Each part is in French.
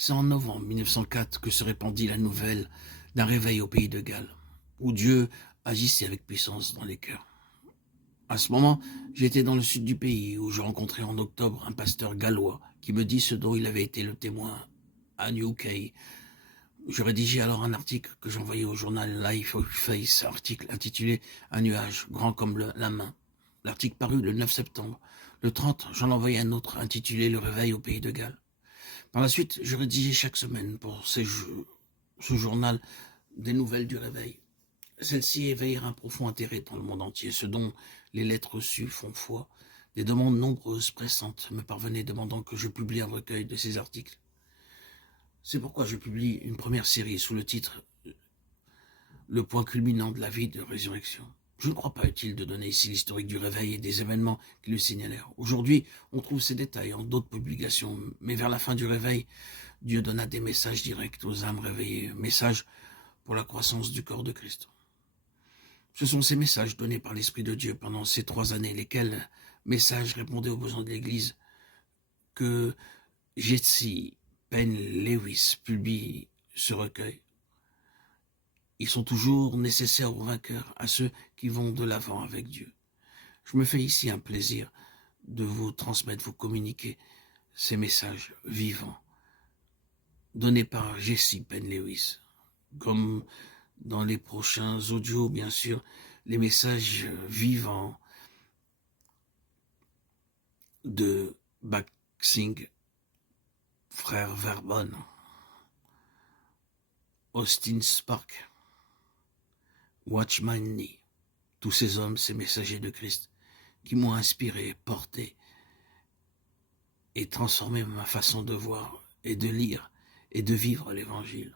C'est en novembre 1904 que se répandit la nouvelle d'un réveil au pays de Galles, où Dieu agissait avec puissance dans les cœurs. À ce moment, j'étais dans le sud du pays, où je rencontrai en octobre un pasteur gallois qui me dit ce dont il avait été le témoin à New Quay. Je rédigeais alors un article que j'envoyais au journal Life of Faith, article intitulé « Un nuage, grand comme la main ». L'article parut le 9 septembre. Le 30, j'en envoyai un autre intitulé « Le réveil au pays de Galles ». Par la suite, je rédigeais chaque semaine pour ce journal des nouvelles du réveil. Celles-ci éveillèrent un profond intérêt dans le monde entier, ce dont les lettres reçues font foi. Des demandes nombreuses, pressantes, me parvenaient demandant que je publie un recueil de ces articles. C'est pourquoi je publie une première série sous le titre « Le point culminant de la vie de résurrection ». Je ne crois pas utile de donner ici l'historique du réveil et des événements qui le signalèrent. Aujourd'hui, on trouve ces détails en d'autres publications, mais vers la fin du réveil, Dieu donna des messages directs aux âmes réveillées, messages pour la croissance du corps de Christ. Ce sont ces messages donnés par l'Esprit de Dieu pendant ces 3 années, lesquels messages répondaient aux besoins de l'Église, que Jesse Penn Lewis publie ce recueil. Ils sont toujours nécessaires aux vainqueurs, à ceux qui vont de l'avant avec Dieu. Je me fais ici un plaisir de vous transmettre, vous communiquer ces messages vivants, donnés par Jesse Penn Lewis. Comme dans les prochains audios, bien sûr, les messages vivants de Baxing, frère Verbon, Austin Spark, Watchman Nee, tous ces hommes, ces messagers de Christ, qui m'ont inspiré, porté et transformé ma façon de voir et de lire et de vivre l'Évangile.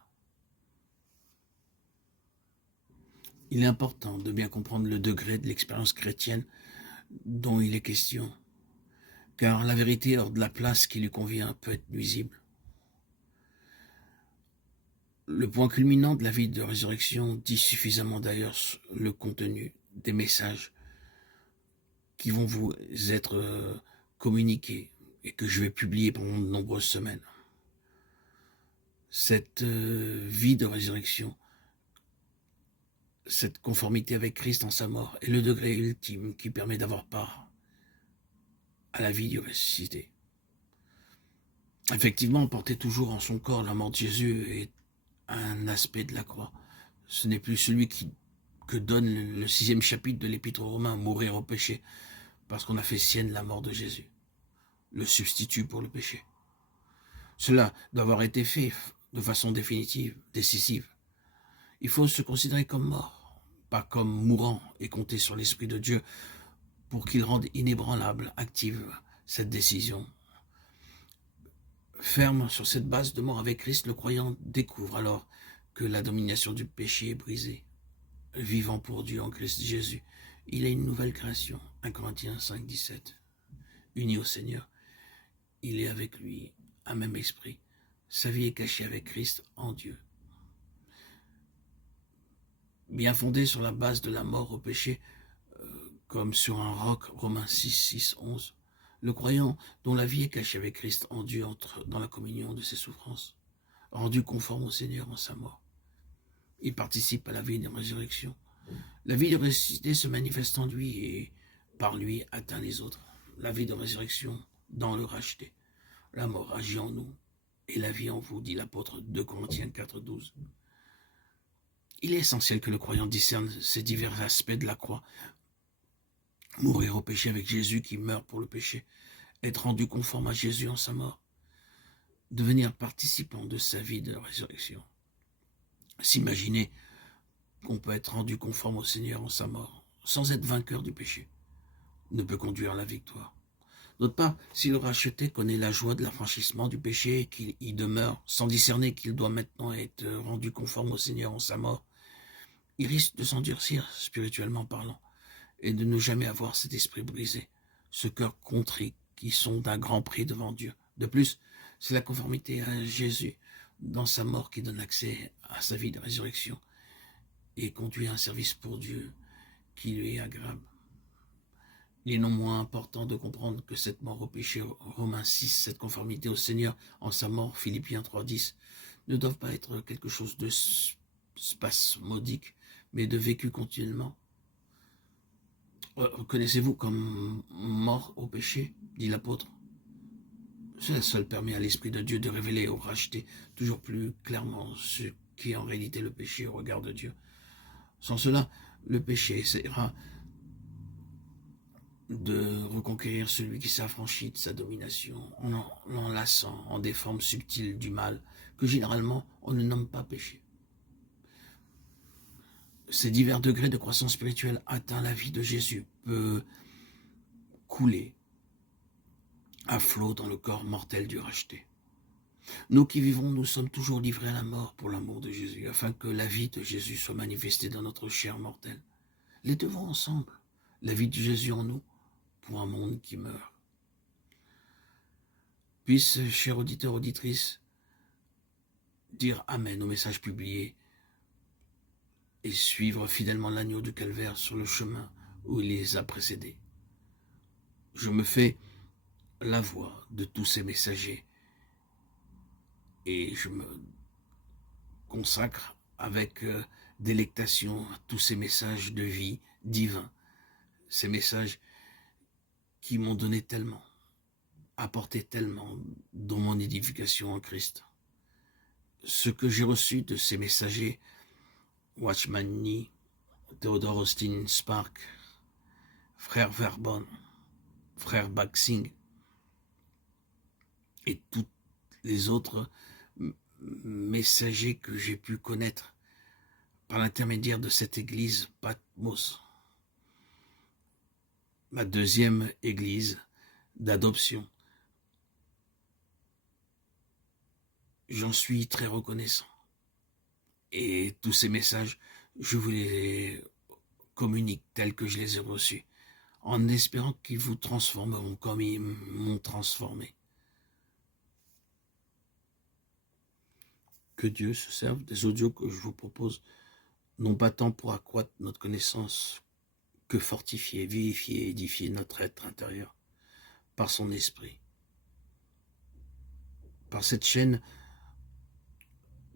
Il est important de bien comprendre le degré de l'expérience chrétienne dont il est question, car la vérité hors de la place qui lui convient peut être nuisible. Le point culminant de la vie de résurrection dit suffisamment d'ailleurs le contenu des messages qui vont vous être communiqués et que je vais publier pendant de nombreuses semaines. Cette vie de résurrection, cette conformité avec Christ en sa mort est le degré ultime qui permet d'avoir part à la vie du ressuscité. Effectivement, porter toujours en son corps la mort de Jésus est un aspect de la croix. Ce n'est plus celui que donne le 6e chapitre de l'Épître aux Romains, mourir au péché, parce qu'on a fait sienne la mort de Jésus, le substitut pour le péché. Cela doit avoir été fait de façon définitive, décisive. Il faut se considérer comme mort, pas comme mourant, et compter sur l'Esprit de Dieu pour qu'il rende inébranlable, active cette décision. Ferme sur cette base de mort avec Christ, le croyant découvre alors que la domination du péché est brisée. Vivant pour Dieu en Christ Jésus, il a une nouvelle création. 1 Corinthiens 5, 17. Uni au Seigneur, il est avec lui, un même esprit. Sa vie est cachée avec Christ en Dieu. Bien fondé sur la base de la mort au péché, comme sur un roc, Romains 6, 6, 11. Le croyant dont la vie est cachée avec Christ en Dieu entre dans la communion de ses souffrances, rendu conforme au Seigneur en sa mort. Il participe à la vie de résurrection. La vie de ressuscité se manifeste en lui et par lui atteint les autres. La vie de résurrection dans le racheté. La mort agit en nous et la vie en vous, dit l'apôtre 2 Corinthiens 4, 12. Il est essentiel que le croyant discerne ces divers aspects de la croix. Mourir au péché avec Jésus qui meurt pour le péché, être rendu conforme à Jésus en sa mort, devenir participant de sa vie de résurrection. S'imaginer qu'on peut être rendu conforme au Seigneur en sa mort, sans être vainqueur du péché, ne peut conduire à la victoire. D'autre part, si le racheté connaît la joie de l'affranchissement du péché et qu'il y demeure, sans discerner qu'il doit maintenant être rendu conforme au Seigneur en sa mort, il risque de s'endurcir spirituellement parlant, et de ne jamais avoir cet esprit brisé, ce cœur contrit qui sont d'un grand prix devant Dieu. De plus, c'est la conformité à Jésus dans sa mort qui donne accès à sa vie de résurrection et conduit à un service pour Dieu qui lui est agréable. Il est non moins important de comprendre que cette mort au péché, Romains 6, cette conformité au Seigneur en sa mort, Philippiens 3,10, ne doivent pas être quelque chose de spasmodique, mais de vécu continuellement. Reconnaissez-vous comme mort au péché, dit l'apôtre. Cela seul permet à l'Esprit de Dieu de révéler ou racheter toujours plus clairement ce qui est en réalité le péché au regard de Dieu. Sans cela, le péché essaiera de reconquérir celui qui s'affranchit de sa domination en l'enlaçant en des formes subtiles du mal que généralement on ne nomme pas péché. Ces divers degrés de croissance spirituelle atteints la vie de Jésus peut couler à flot dans le corps mortel du racheté. Nous qui vivons, nous sommes toujours livrés à la mort pour l'amour de Jésus, afin que la vie de Jésus soit manifestée dans notre chair mortelle. Les deux vont ensemble, la vie de Jésus en nous, pour un monde qui meurt. Puisse, chers auditeurs, auditrices, dire Amen au message publié et suivre fidèlement l'agneau du calvaire sur le chemin où il les a précédés. Je me fais la voix de tous ces messagers et je me consacre avec délectation à tous ces messages de vie divins, ces messages qui m'ont donné tellement, apporté tellement dans mon édification en Christ. Ce que j'ai reçu de ces messagers, Watchman Nee, Theodore Austin Spark, frère Verbon, frère Baxing et tous les autres messagers que j'ai pu connaître par l'intermédiaire de cette église Patmos, ma deuxième église d'adoption. J'en suis très reconnaissant. Et tous ces messages, je vous les communique tels que je les ai reçus, en espérant qu'ils vous transformeront comme ils m'ont transformé. Que Dieu se serve des audios que je vous propose, non pas tant pour accroître notre connaissance, que fortifier, vivifier, édifier notre être intérieur par son esprit. Par cette chaîne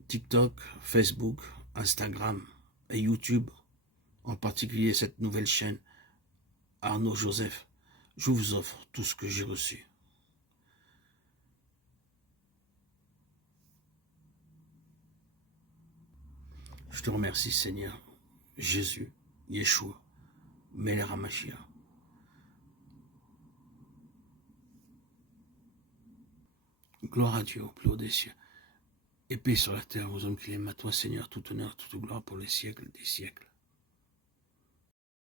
TikTok, Facebook, Instagram et YouTube, en particulier cette nouvelle chaîne Arnaud Joseph, je vous offre tout ce que j'ai reçu. Je te remercie Seigneur, Jésus, Yeshua, Melech HaMashiach. Gloire à Dieu au plus haut des cieux, et paix sur la terre aux hommes qui l'aiment. À toi Seigneur, tout honneur, toute gloire pour les siècles des siècles.